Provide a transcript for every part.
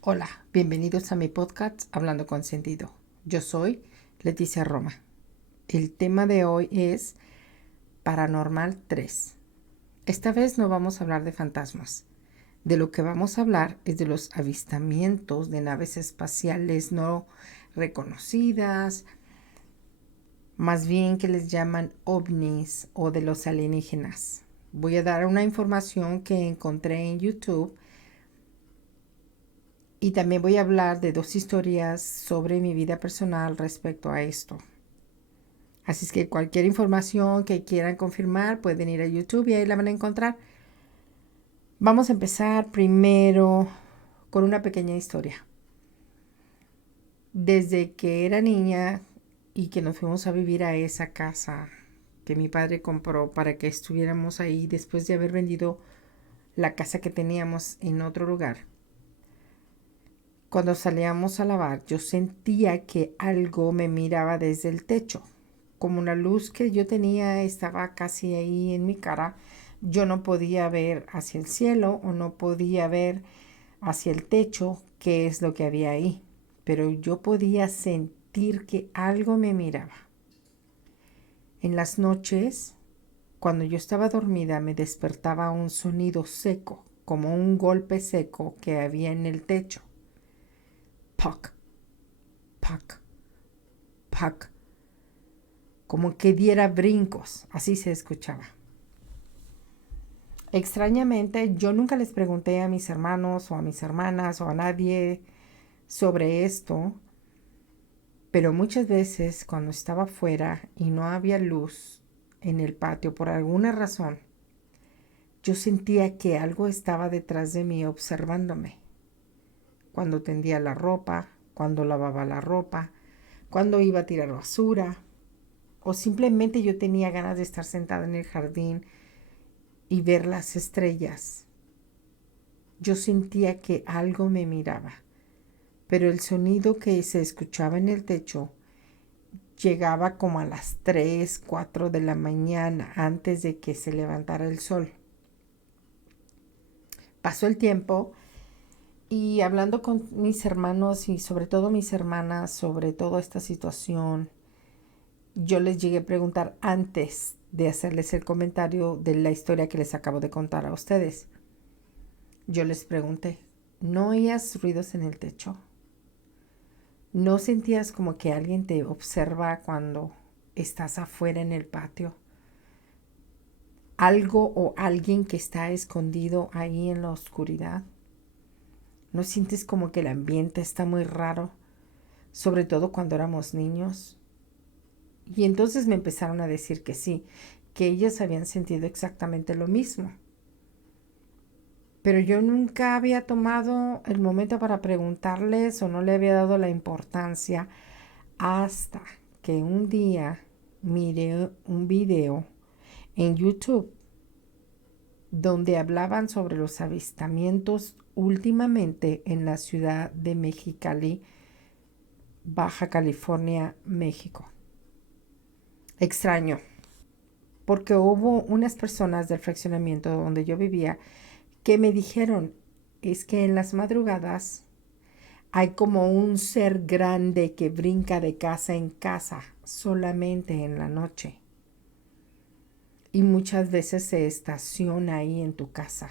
Hola, bienvenidos a mi podcast Hablando con Sentido. Yo soy Leticia Roma. El tema de hoy es Paranormal 3. Esta vez no vamos a hablar de fantasmas. De lo que vamos a hablar es de los avistamientos de naves espaciales no reconocidas, más bien que les llaman ovnis o de los alienígenas. Voy a dar una información que encontré en YouTube. Y también voy a hablar de dos historias sobre mi vida personal respecto a esto. Así es que cualquier información que quieran confirmar pueden ir a YouTube y ahí la van a encontrar. Vamos a empezar primero con una pequeña historia. Desde que era niña y que nos fuimos a vivir a esa casa que mi padre compró para que estuviéramos ahí después de haber vendido la casa que teníamos en otro lugar. Cuando salíamos a lavar, yo sentía que algo me miraba desde el techo. Como la luz que yo tenía estaba casi ahí en mi cara, yo no podía ver hacia el cielo o no podía ver hacia el techo qué es lo que había ahí. Pero yo podía sentir que algo me miraba. En las noches, cuando yo estaba dormida, me despertaba un sonido seco, como un golpe seco que había en el techo. Puck, puck, puck, como que diera brincos, así se escuchaba. Extrañamente, yo nunca les pregunté a mis hermanos o a mis hermanas o a nadie sobre esto, pero muchas veces cuando estaba fuera y no había luz en el patio por alguna razón, yo sentía que algo estaba detrás de mí observándome. Cuando tendía la ropa, cuando lavaba la ropa, cuando iba a tirar basura, o simplemente yo tenía ganas de estar sentada en el jardín y ver las estrellas. Yo sentía que algo me miraba, pero el sonido que se escuchaba en el techo llegaba como a las 3, 4 de la mañana antes de que se levantara el sol. Pasó el tiempo y hablando con mis hermanos y sobre todo mis hermanas sobre toda esta situación, yo les llegué a preguntar antes de hacerles el comentario de la historia que les acabo de contar a ustedes. Yo les pregunté, ¿no oías ruidos en el techo? ¿No sentías como que alguien te observa cuando estás afuera en el patio? ¿Algo o alguien que está escondido ahí en la oscuridad? ¿No sientes como que el ambiente está muy raro? Sobre todo cuando éramos niños. Y entonces me empezaron a decir que sí, que ellas habían sentido exactamente lo mismo. Pero yo nunca había tomado el momento para preguntarles o no le había dado la importancia hasta que un día miré un video en YouTube donde hablaban sobre los avistamientos últimamente en la ciudad de Mexicali, Baja California, México. Extraño, porque hubo unas personas del fraccionamiento donde yo vivía que me dijeron, es que en las madrugadas hay como un ser grande que brinca de casa en casa solamente en la noche. Y muchas veces se estaciona ahí en tu casa.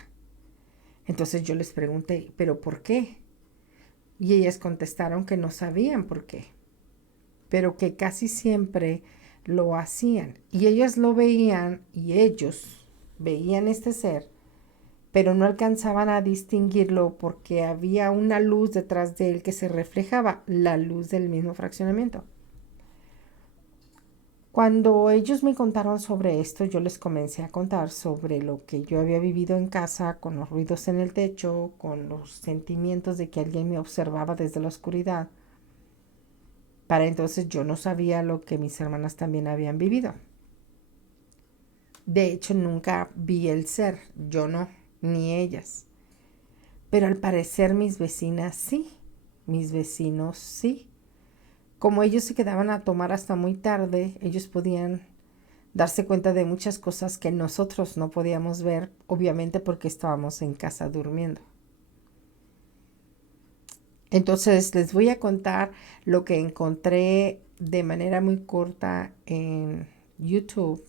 Entonces yo les pregunté, ¿pero por qué? Y ellas contestaron que no sabían por qué, pero que casi siempre lo hacían. Y ellas lo veían y ellos veían este ser, pero no alcanzaban a distinguirlo porque había una luz detrás de él que se reflejaba, la luz del mismo fraccionamiento. Cuando ellos me contaron sobre esto, yo les comencé a contar sobre lo que yo había vivido en casa, con los ruidos en el techo, con los sentimientos de que alguien me observaba desde la oscuridad. Para entonces yo no sabía lo que mis hermanas también habían vivido. De hecho, nunca vi el ser, yo no, ni ellas. Pero al parecer mis vecinas sí, mis vecinos sí. Como ellos se quedaban a tomar hasta muy tarde, ellos podían darse cuenta de muchas cosas que nosotros no podíamos ver, obviamente porque estábamos en casa durmiendo. Entonces les voy a contar lo que encontré de manera muy corta en YouTube.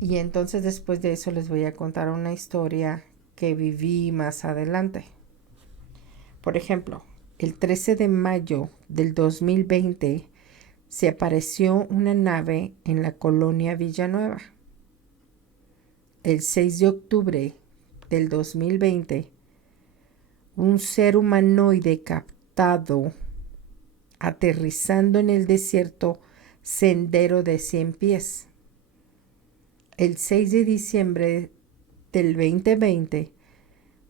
Y entonces después de eso les voy a contar una historia que viví más adelante. Por ejemplo, el 13 de mayo del 2020 se apareció una nave en la colonia Villanueva. El 6 de octubre del 2020, un ser humanoide captado aterrizando en el desierto Sendero de 100 pies. El 6 de diciembre del 2020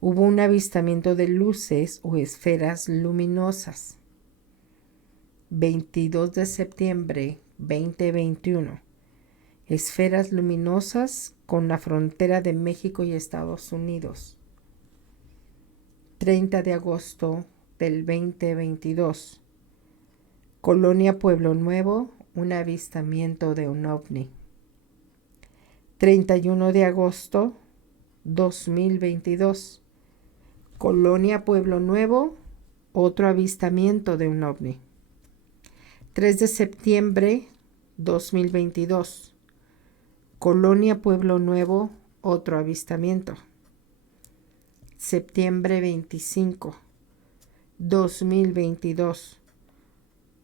hubo un avistamiento de luces o esferas luminosas. 22 de septiembre 2021. Esferas luminosas con la frontera de México y Estados Unidos. 30 de agosto del 2022. Colonia Pueblo Nuevo, un avistamiento de un ovni. 31 de agosto 2022. Colonia Pueblo Nuevo, otro avistamiento de un ovni. 3 de septiembre 2022. Colonia Pueblo Nuevo, otro avistamiento. Septiembre 25, 2022.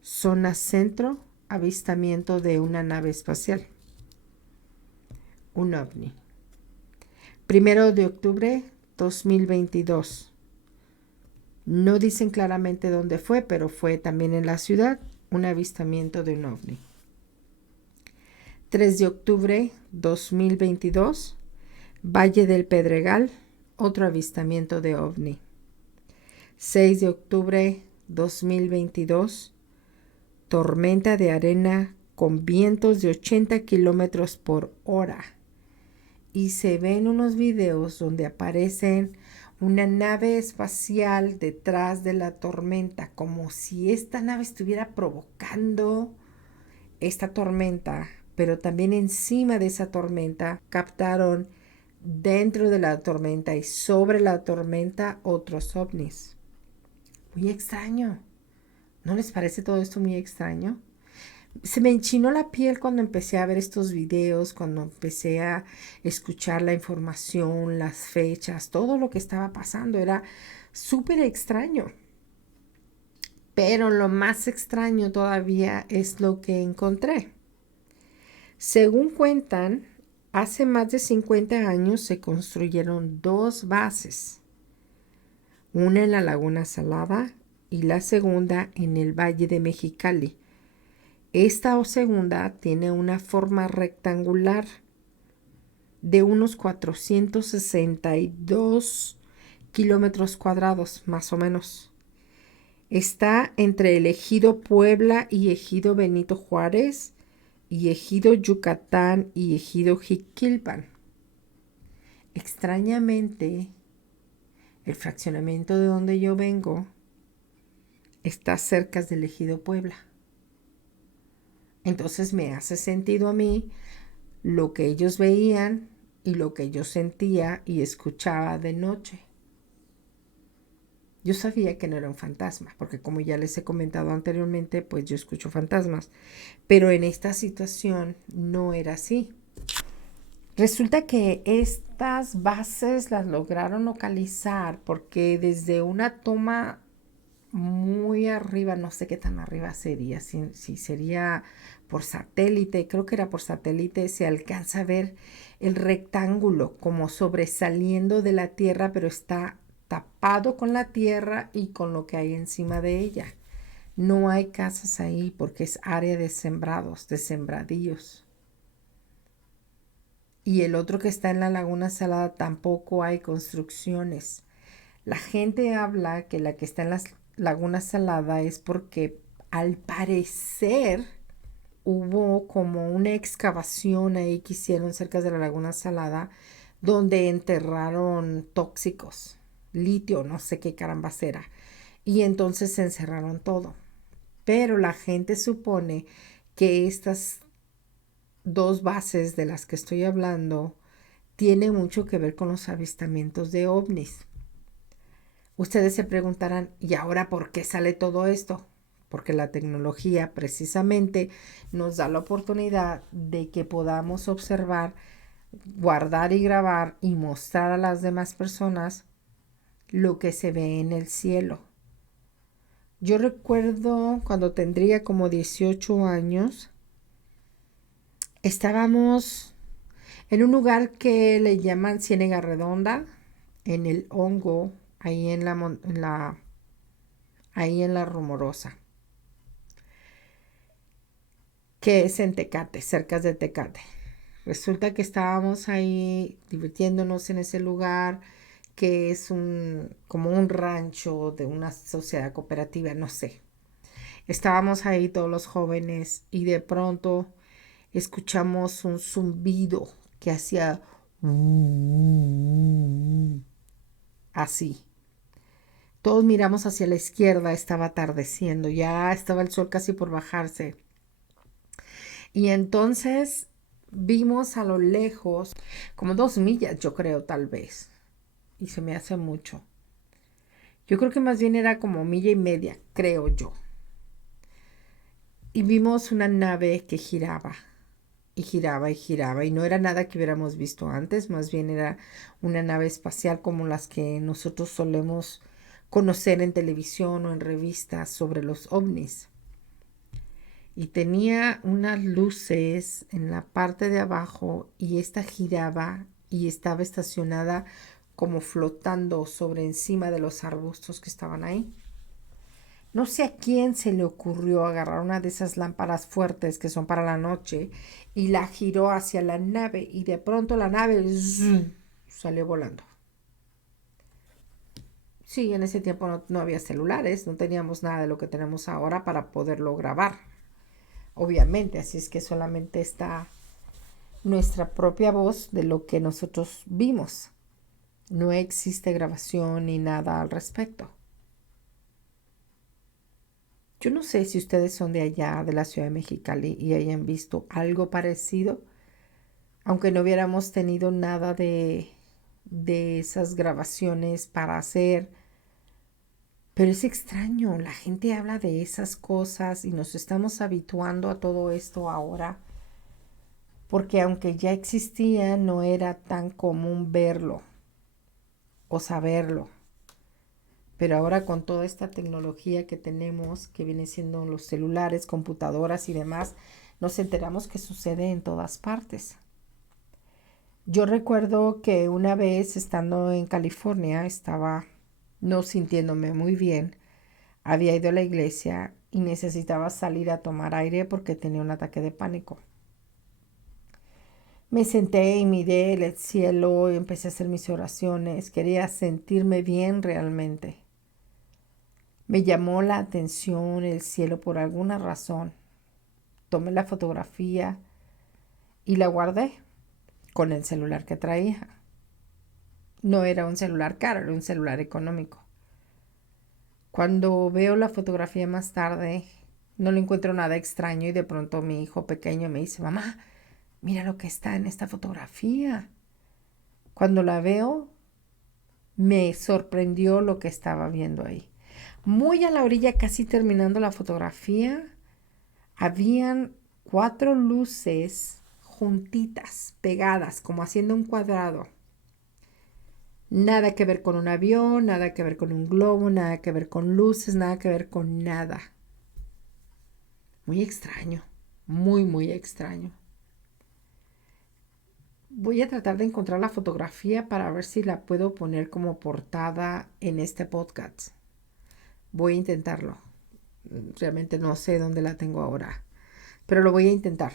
Zona Centro, avistamiento de una nave espacial. Un ovni. 1 de octubre 2022. No dicen claramente dónde fue, pero fue también en la ciudad, un avistamiento de un ovni. 3 de octubre 2022. Valle del Pedregal, otro avistamiento de ovni. 6 de octubre 2022. Tormenta de arena con vientos de 80 kilómetros por hora. Y se ven unos videos donde aparecen una nave espacial detrás de la tormenta, como si esta nave estuviera provocando esta tormenta, pero también encima de esa tormenta captaron dentro de la tormenta y sobre la tormenta otros ovnis. Muy extraño. ¿No les parece todo esto muy extraño? Se me enchinó la piel cuando empecé a ver estos videos, cuando empecé a escuchar la información, las fechas, todo lo que estaba pasando. Era súper extraño. Pero lo más extraño todavía es lo que encontré. Según cuentan, hace más de 50 años se construyeron dos bases. Una en la Laguna Salada y la segunda en el Valle de Mexicali. Esta segunda tiene una forma rectangular de unos 462 kilómetros cuadrados, más o menos. Está entre el ejido Puebla y ejido Benito Juárez y ejido Yucatán y ejido Jiquilpan. Extrañamente, el fraccionamiento de donde yo vengo está cerca del ejido Puebla. Entonces me hace sentido a mí lo que ellos veían y lo que yo sentía y escuchaba de noche. Yo sabía que no era un fantasma, porque como ya les he comentado anteriormente, pues yo escucho fantasmas. Pero en esta situación no era así. Resulta que estas bases las lograron localizar porque desde una toma muy arriba, no sé qué tan arriba sería, si sería por satélite, creo que era por satélite, se alcanza a ver el rectángulo como sobresaliendo de la tierra, pero está tapado con la tierra y con lo que hay encima de ella. No hay casas ahí porque es área de sembrados, de sembradíos. Y el otro que está en la Laguna Salada tampoco hay construcciones. La gente habla que la que está en la Laguna Salada es porque al parecer hubo como una excavación ahí que hicieron cerca de la Laguna Salada donde enterraron tóxicos, litio, no sé qué carambas era. Y entonces se encerraron todo. Pero la gente supone que estas dos bases de las que estoy hablando tienen mucho que ver con los avistamientos de ovnis. Ustedes se preguntarán, ¿y ahora por qué sale todo esto? Porque la tecnología precisamente nos da la oportunidad de que podamos observar, guardar y grabar y mostrar a las demás personas lo que se ve en el cielo. Yo recuerdo cuando tendría como 18 años, estábamos en un lugar que le llaman Ciénega Redonda, en el Hongo, ahí ahí en la Rumorosa, que es en Tecate, cerca de Tecate. Resulta que estábamos ahí divirtiéndonos en ese lugar, que es como un rancho de una sociedad cooperativa, no sé. Estábamos ahí todos los jóvenes y de pronto escuchamos un zumbido que hacía así. Todos miramos hacia la izquierda, estaba atardeciendo, ya estaba el sol casi por bajarse. Y entonces vimos a lo lejos, como 2 millas, yo creo, tal vez. Y se me hace mucho. Yo creo que más bien era como milla y media, creo yo. Y vimos una nave que giraba y giraba y giraba. Y no era nada que hubiéramos visto antes, más bien era una nave espacial como las que nosotros solemos conocer en televisión o en revistas sobre los ovnis. Y tenía unas luces en la parte de abajo y esta giraba y estaba estacionada como flotando sobre encima de los arbustos que estaban ahí. No sé a quién se le ocurrió agarrar una de esas lámparas fuertes que son para la noche y la giró hacia la nave y de pronto la nave salió volando. Sí, en ese tiempo no había celulares, no teníamos nada de lo que tenemos ahora para poderlo grabar, obviamente, así es que solamente está nuestra propia voz de lo que nosotros vimos. No existe grabación ni nada al respecto. Yo no sé si ustedes son de allá, de la Ciudad de Mexicali, y hayan visto algo parecido, aunque no hubiéramos tenido nada de esas grabaciones para hacer. Pero es extraño, la gente habla de esas cosas y nos estamos habituando a todo esto ahora, porque aunque ya existía, no era tan común verlo o saberlo. Pero ahora con toda esta tecnología que tenemos, que viene siendo los celulares, computadoras y demás, nos enteramos que sucede en todas partes. Yo recuerdo que una vez estando en California, estaba no sintiéndome muy bien, había ido a la iglesia y necesitaba salir a tomar aire porque tenía un ataque de pánico. Me senté y miré el cielo y empecé a hacer mis oraciones. Quería sentirme bien realmente. Me llamó la atención el cielo por alguna razón. Tomé la fotografía y la guardé con el celular que traía. No era un celular caro, era un celular económico. Cuando veo la fotografía más tarde, no le encuentro nada extraño y de pronto mi hijo pequeño me dice, mamá, mira lo que está en esta fotografía. Cuando la veo, me sorprendió lo que estaba viendo ahí. Muy a la orilla, casi terminando la fotografía, habían 4 luces juntitas, pegadas, como haciendo un cuadrado. Nada que ver con un avión, nada que ver con un globo, nada que ver con luces, nada que ver con nada. Muy extraño, muy, muy extraño. Voy a tratar de encontrar la fotografía para ver si la puedo poner como portada en este podcast. Voy a intentarlo. Realmente no sé dónde la tengo ahora, pero lo voy a intentar.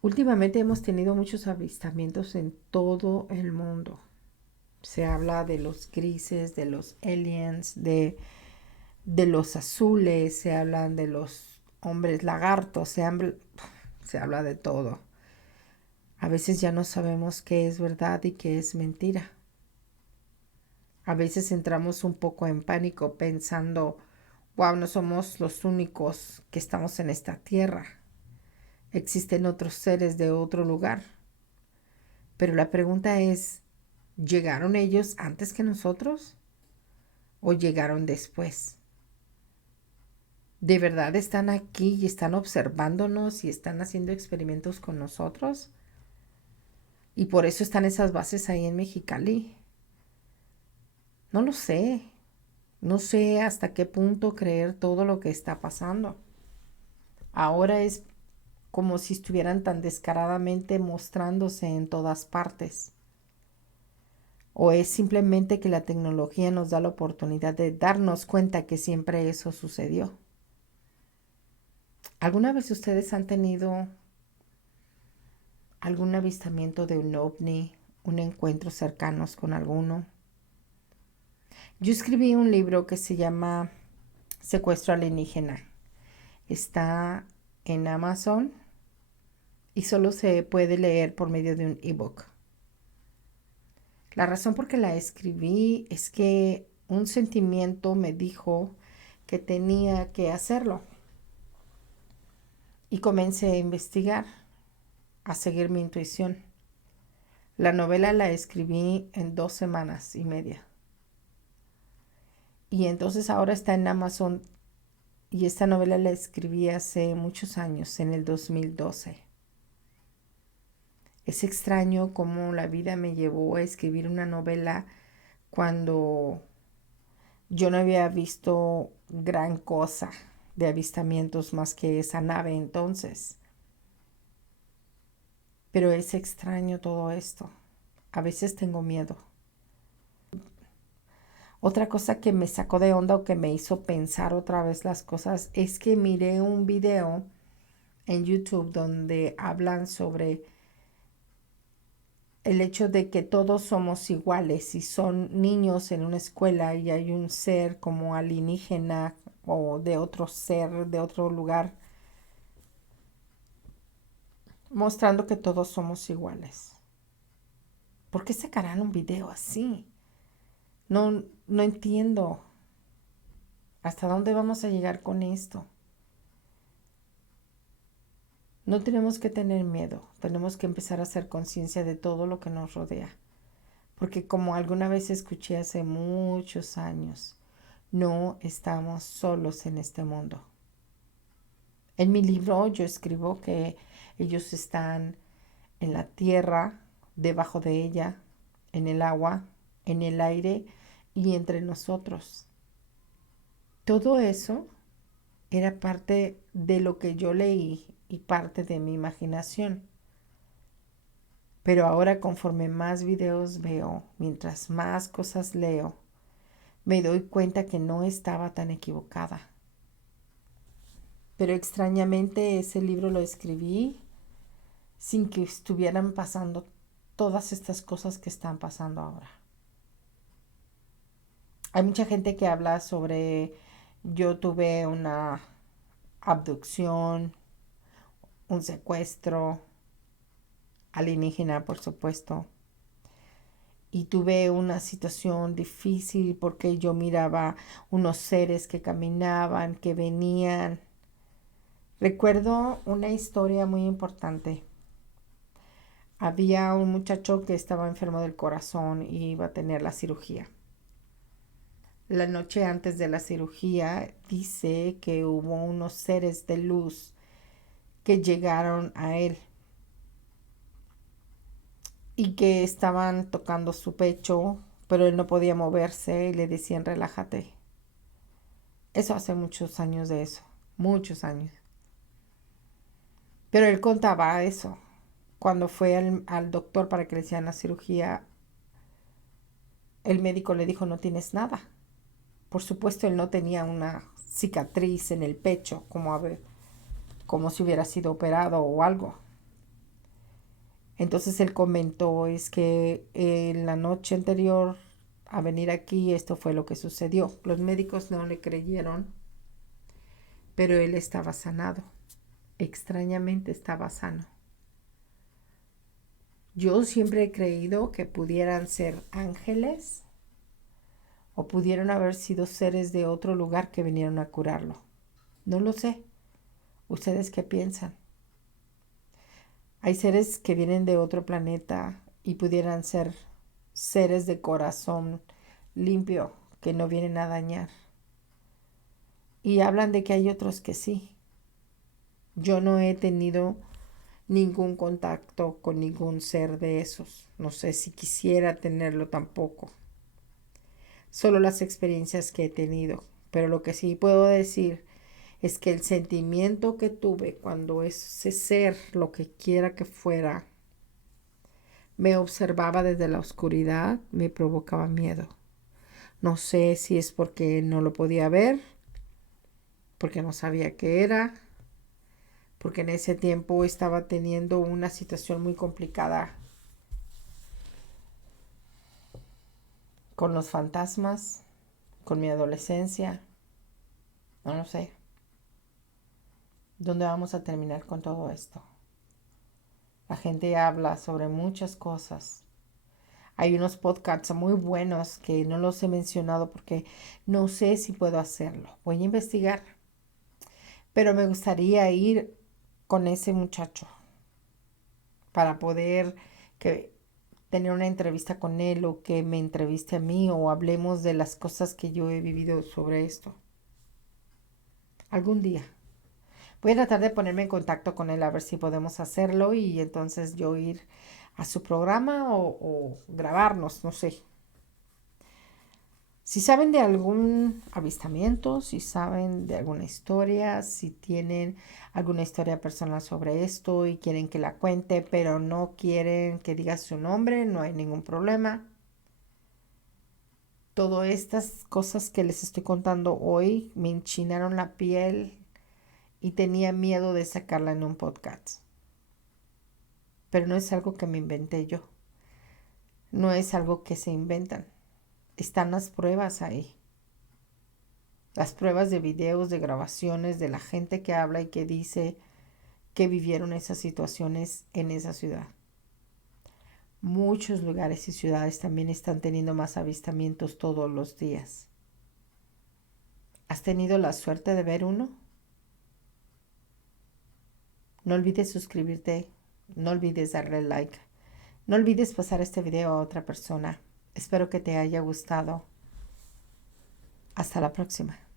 Últimamente hemos tenido muchos avistamientos en todo el mundo. Se habla de los grises, de los aliens, de los azules, se hablan de los hombres lagartos, se habla de todo. A veces ya no sabemos qué es verdad y qué es mentira. A veces entramos un poco en pánico pensando, wow, no somos los únicos que estamos en esta tierra. Existen otros seres de otro lugar. Pero la pregunta es, ¿Llegaron ellos antes que nosotros o llegaron después? ¿De verdad están aquí y están observándonos y están haciendo experimentos con nosotros? Y por eso están esas bases ahí en Mexicali. No lo sé. No sé hasta qué punto creer todo lo que está pasando. Ahora es como si estuvieran tan descaradamente mostrándose en todas partes. O es simplemente que la tecnología nos da la oportunidad de darnos cuenta que siempre eso sucedió. ¿Alguna vez ustedes han tenido algún avistamiento de un ovni, un encuentro cercanos con alguno? Yo escribí un libro que se llama Secuestro alienígena. Está en Amazon y solo se puede leer por medio de un ebook. La razón por que la escribí es que un sentimiento me dijo que tenía que hacerlo. Y comencé a investigar, a seguir mi intuición. La novela la escribí en 2 semanas y media. Y entonces ahora está en Amazon y esta novela la escribí hace muchos años, en el 2012. Es extraño cómo la vida me llevó a escribir una novela cuando yo no había visto gran cosa de avistamientos más que esa nave entonces. Pero es extraño todo esto. A veces tengo miedo. Otra cosa que me sacó de onda o que me hizo pensar otra vez las cosas es que miré un video en YouTube donde hablan sobre el hecho de que todos somos iguales y son niños en una escuela y hay un ser como alienígena o de otro ser, de otro lugar, mostrando que todos somos iguales. ¿Por qué sacarán un video así? No entiendo hasta dónde vamos a llegar con esto. No tenemos que tener miedo, tenemos que empezar a hacer conciencia de todo lo que nos rodea. Porque como alguna vez escuché hace muchos años, no estamos solos en este mundo. En mi libro yo escribo que ellos están en la tierra, debajo de ella, en el agua, en el aire y entre nosotros. Todo eso era parte de lo que yo leí y parte de mi imaginación. Pero ahora conforme más videos veo, mientras más cosas leo, me doy cuenta que no estaba tan equivocada. Pero extrañamente ese libro lo escribí sin que estuvieran pasando todas estas cosas que están pasando ahora. Hay mucha gente que habla sobre yo tuve una abducción, un secuestro alienígena, por supuesto. Y tuve una situación difícil porque yo miraba unos seres que caminaban, que venían. Recuerdo una historia muy importante. Había un muchacho que estaba enfermo del corazón y iba a tener la cirugía. La noche antes de la cirugía dice que hubo unos seres de luz que llegaron a él y que estaban tocando su pecho, pero él no podía moverse y le decían relájate. Eso hace muchos años de eso, muchos años. Pero él contaba eso. Cuando fue al doctor para que le hicieran la cirugía, el médico le dijo no tienes nada. Por supuesto él no tenía una cicatriz en el pecho como si hubiera sido operado o algo. Entonces él comentó es que en la noche anterior a venir aquí esto fue lo que sucedió. Los médicos no le creyeron, pero él estaba sanado. Extrañamente estaba sano. Yo siempre he creído que pudieran ser ángeles o pudieron haber sido seres de otro lugar que vinieron a curarlo. No lo sé. ¿Ustedes qué piensan? Hay seres que vienen de otro planeta y pudieran ser seres de corazón limpio que no vienen a dañar. Y hablan de que hay otros que sí. Yo no he tenido ningún contacto con ningún ser de esos. No sé si quisiera tenerlo tampoco. Solo las experiencias que he tenido. Pero lo que sí puedo decir es que el sentimiento que tuve cuando ese ser, lo que quiera que fuera, me observaba desde la oscuridad, me provocaba miedo. No sé si es porque no lo podía ver, porque no sabía qué era, porque en ese tiempo estaba teniendo una situación muy complicada con los fantasmas, con mi adolescencia. No lo sé. ¿Dónde vamos a terminar con todo esto? La gente habla sobre muchas cosas. Hay unos podcasts muy buenos que no los he mencionado porque no sé si puedo hacerlo. Voy a investigar. Pero me gustaría ir con ese muchacho para poder que tener una entrevista con él o que me entreviste a mí o hablemos de las cosas que yo he vivido sobre esto. Algún día. Voy a tratar de ponerme en contacto con él a ver si podemos hacerlo y entonces yo ir a su programa o grabarnos, no sé. Si saben de algún avistamiento, si saben de alguna historia, si tienen alguna historia personal sobre esto y quieren que la cuente, pero no quieren que diga su nombre, no hay ningún problema. Todas estas cosas que les estoy contando hoy me enchinaron la piel y tenía miedo de sacarla en un podcast. Pero no es algo que me inventé yo. No es algo que se inventan. Están las pruebas ahí. Las pruebas de videos, de grabaciones, de la gente que habla y que dice que vivieron esas situaciones en esa ciudad. Muchos lugares y ciudades también están teniendo más avistamientos todos los días. ¿Has tenido la suerte de ver uno? No olvides suscribirte, no olvides darle like, no olvides pasar este video a otra persona. Espero que te haya gustado. Hasta la próxima.